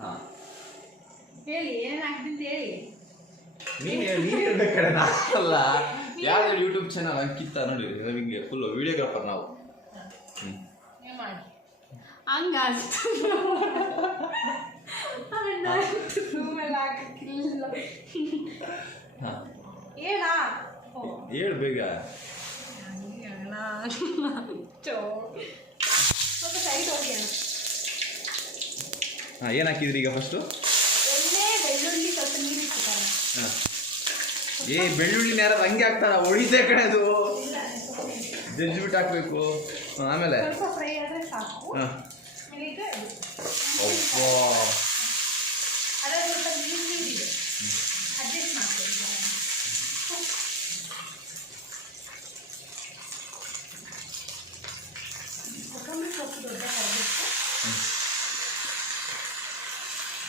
ಹಾಂ. ಹೇಳಿ ಏನು ಹಾಕ್ತಿಂತ ಹೇಳಿ. ನೀನು ನೀನು ಕಡೆ ನಾನಲ್ಲ ಯಾವ್ದು ಯೂಟ್ಯೂಬ್ ಚಾನಲ್ ಅಂಕಿತ ನೋಡಿ ನಮಗೆ ಫುಲ್ ವಿಡಿಯೋಗ್ರಾಫರ್ ನಾವು. ನೀವು ಮಾಡಿ. ಹಂಗ ಸುಮ್ಮನೆ ಹಾಕಕ್ಕಿಲ್ಲ ಹಾಂ. ಏನಾ ಹೇಳು ಬೇಗ. ಸ್ವಲ್ಪ ಸೈಡ್ ಹೋಗಿ ಅಣ್ಣ. ಹಾಂ ಏನು ಹಾಕಿದ್ರಿ ಈಗ ಫಸ್ಟು ಬೆಳ್ಳುಳ್ಳಿ ಸ್ವಲ್ಪ ನೀರು ಹಾಂ. ಏ ಬೆಳ್ಳುಳ್ಳಿನ ಯಾರು ಹಂಗೆ ಹಾಕ್ತಾರ? ಉಳಿದೆ ಕಡೆ ಅದು. ಜಜ್ಜಿಬಿಟ್ಟು ಹಾಕ್ಬೇಕು. ಆಮೇಲೆ? ಸ್ವಲ್ಪ ಫ್ರೈ ಆದರೆ ಸಾಕು. ಹಾಂ ಆಮೇಲೆ ಇದು ಒಬ್ಬ ಅದರಲ್ಲಿ ಸ್ವಲ್ಪ ನೀರು ನೀರಿದೆ ಅಡ್ಜಸ್ಟ್ ಮಾಡ್ಕೊಳ್ಳಿ ಕೊತ್ತಂಬರಿ ಸೊಪ್ಪು ದೊಡ್ಡ ಕರಬೇಕು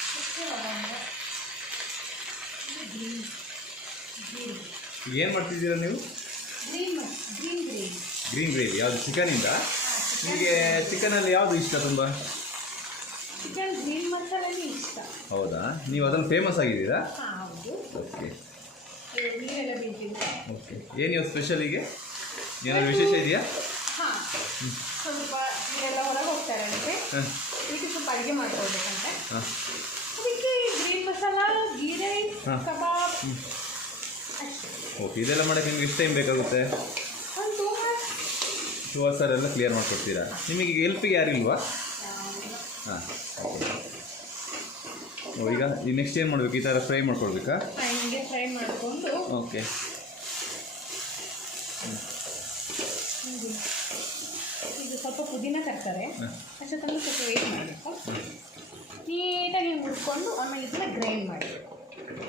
ಚಕ್ಕೆ ಲವಂಗ ಇದು ಗ್ರೀನ್ ಗ್ರೀನ್ ಈಗ ಏನು ಮಾಡ್ತಿದ್ದೀರಾ ನೀವು? ಗ್ರೀನ್ ಗ್ರೇವಿ ಯಾವುದು ಚಿಕನಿಂದ? ನಿಮಗೆ ಚಿಕನಲ್ಲಿ ಯಾವುದು ಇಷ್ಟ ತುಂಬ? ಹೌದಾ? ನೀವು ಅದನ್ನು ಫೇಮಸ್ ಆಗಿದ್ದೀರಾ? ಓಕೆ. ಓಕೆ. ಏನು ಇವತ್ತು ಸ್ಪೆಷಲಿಗೆ ಏನಾದ್ರು ವಿಶೇಷ ಇದೆಯಾ? ಹಾಂ ಸ್ವಲ್ಪ ಇವರೆಲ್ಲ ಹೊರಗೆ ಹೋಗ್ತಾರಂತೆ ಹಾಂ. ಇದಕ್ಕೆ ಸ್ವಲ್ಪ ಅಡುಗೆ ಮಾಡ್ಕೊಳ್ಬೇಕಂತೆ. ಹಾಂ. ಅದಕ್ಕೆ green masala ghee rice kebab okay ಇದೆಲ್ಲ ಮಾಡೋಕ್ಕೆ ನಿಮ್ಗೆ ಎಷ್ಟು ಟೈಮ್ ಬೇಕಾಗುತ್ತೆ? ಟೂ ಅವರ್ಸ್ ಎಲ್ಲ ಕ್ಲಿಯರ್ ಮಾಡಿಕೊಡ್ತೀರಾ? ನಿಮಗೆ ಈಗ ಹೆಲ್ಪಿಗೆ ಯಾರಿಲ್ವಾ ಹಾಂ ಓ ಈಗ ಈ ನೆಕ್ಸ್ಟ್ ಏನು ಮಾಡಬೇಕು? ಈ ಥರ ಫ್ರೈ ಮಾಡ್ಕೊಳ್ಬೇಕಾ ಫ್ರೈ ಮಾಡಿಕೊಂಡು ಓಕೆ ಇದು ಸ್ವಲ್ಪ ಪುದೀನ ತರ್ತಾರೆ ಅಷ್ಟೊತ್ತಲ್ಲಿ ಸ್ವಲ್ಪ ವೇಟ್ ಮಾಡಬೇಕು ನೀಟಾಗಿ ಹುಡ್ಕೊಂಡು ಆಮೇಲೆ ಇದನ್ನ ಗ್ರೈಂಡ್ ಮಾಡಿ.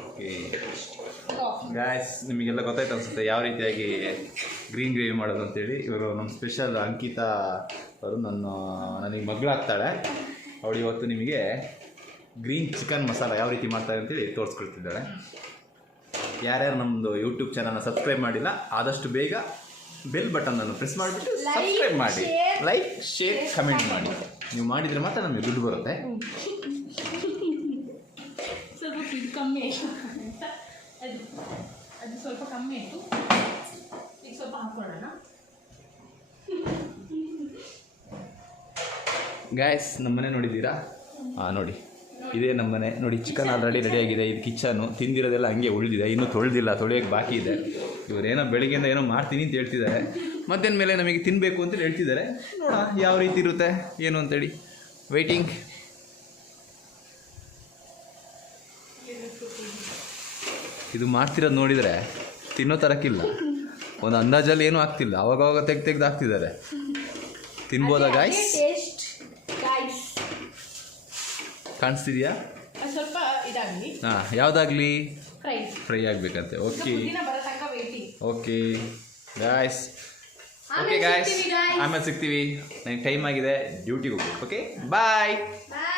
ಓಕೆ ಗಾಯ್ಸ್ ನಿಮಗೆಲ್ಲ ಗೊತ್ತಾಯ್ತು ಅನ್ಸುತ್ತೆ ಯಾವ ರೀತಿಯಾಗಿ ಗ್ರೀನ್ ಗ್ರೇವಿ ಮಾಡೋದು ಅಂತೇಳಿ. ಇವರು ನಮ್ಮ ಸ್ಪೆಷಲ್ ಅಂಕಿತಾ ಅವರು ನನ್ನ ನನಗೆ ಮಗಳಾಗ್ತಾಳೆ. ಅವಳು ಇವತ್ತು ನಿಮಗೆ ಗ್ರೀನ್ ಚಿಕನ್ ಮಸಾಲ ಯಾವ ರೀತಿ ಮಾಡ್ತಾರೆ ಅಂತೇಳಿ ತೋರಿಸ್ಕೊಳ್ತಿದ್ದಾಳೆ ಯಾರ್ಯಾರು ನಮ್ಮದು ಯೂಟ್ಯೂಬ್ ಚಾನಲ್ನ ಸಬ್ಸ್ಕ್ರೈಬ್ ಮಾಡಿಲ್ಲ ಆದಷ್ಟು ಬೇಗ ಬೆಲ್ ಬಟನನ್ನು ಪ್ರೆಸ್ ಮಾಡಿಬಿಟ್ಟು ಸಬ್ಸ್ಕ್ರೈಬ್ ಮಾಡಿ. ಲೈಕ್ ಶೇರ್ ಕಮೆಂಟ್ ಮಾಡಿ. ನೀವು ಮಾಡಿದರೆ ಮಾತ್ರ ನಮಗೆ ದುಡ್ಡು ಬರುತ್ತೆ ಸ್ವಲ್ಪ ಇದು ಕಮ್ಮಿ ಆಯಿತು ಅಂತ ಅದು ಅದು ಸ್ವಲ್ಪ ಕಮ್ಮಿ ಇತ್ತು ಈಗ ಸ್ವಲ್ಪ ಹಾಕೊಳ್ಳೋಣ. ಗ್ಯಾಸ್ ನಮ್ಮನೆ ನೋಡಿದ್ದೀರಾ? ಹಾಂ ನೋಡಿ. ಇದೇ ನಮ್ಮನೆ. ನೋಡಿ ಚಿಕನ್ ಆಲ್ರೆಡಿ ರೆಡಿಯಾಗಿದೆ ಇದು ಕಿಚನು ತಿಂದಿರೋದೆಲ್ಲ ಹಂಗೆ ಉಳಿದಿದೆ. ಇನ್ನೂ ತೊಳೆದಿಲ್ಲ. ತೊಳೆಯೋಕ್ಕೆ ಬಾಕಿ ಇದೆ. ಇವರೇನೋ ಬೆಳಗ್ಗೆಯಿಂದ ಏನೋ ಮಾಡ್ತೀನಿ ಅಂತ ಹೇಳ್ತಿದ್ದಾರೆ. ಮಧ್ಯಾಹ್ನ ಮೇಲೆ ನಮಗೆ ತಿನ್ನಬೇಕು ಅಂತ ಹೇಳ್ತಿದ್ದಾರೆ. ನೋಡೋಣ, ಯಾವ ರೀತಿ ಇರುತ್ತೆ, ಏನು ಅಂತೇಳಿ. ವೆಯ್ಟಿಂಗ್ ಇದು ಮಾಡ್ತಿರೋದು ನೋಡಿದರೆ ತಿನ್ನೋ ತರಕ್ಕಿಲ್ಲ ಒಂದು ಅಂದಾಜಲ್ಲಿ ಏನೂ ಆಗ್ತಿಲ್ಲ. ಅವಾಗವಾಗ ತೆಗ್ದು ತೆಗ್ದು ಹಾಕ್ತಿದ್ದಾರೆ. ತಿನ್ಬೋದಾ ಗಾಯ್ಸ್ ಕಾಣಿಸ್ತಿದ್ಯಾ? ಹಾಂ ಯಾವುದಾಗ್ಲಿ? Fry. ಆಗ್ಬೇಕಂತೆ. Okay okay guys okay guys. ಆಮೇಲೆ ಸಿಗ್ತೀವಿ ನನಗೆ ಟೈಮ್ ಆಗಿದೆ. ಡ್ಯೂಟಿಗೆ ಹೋಗ್ಬೇಕು. Okay bye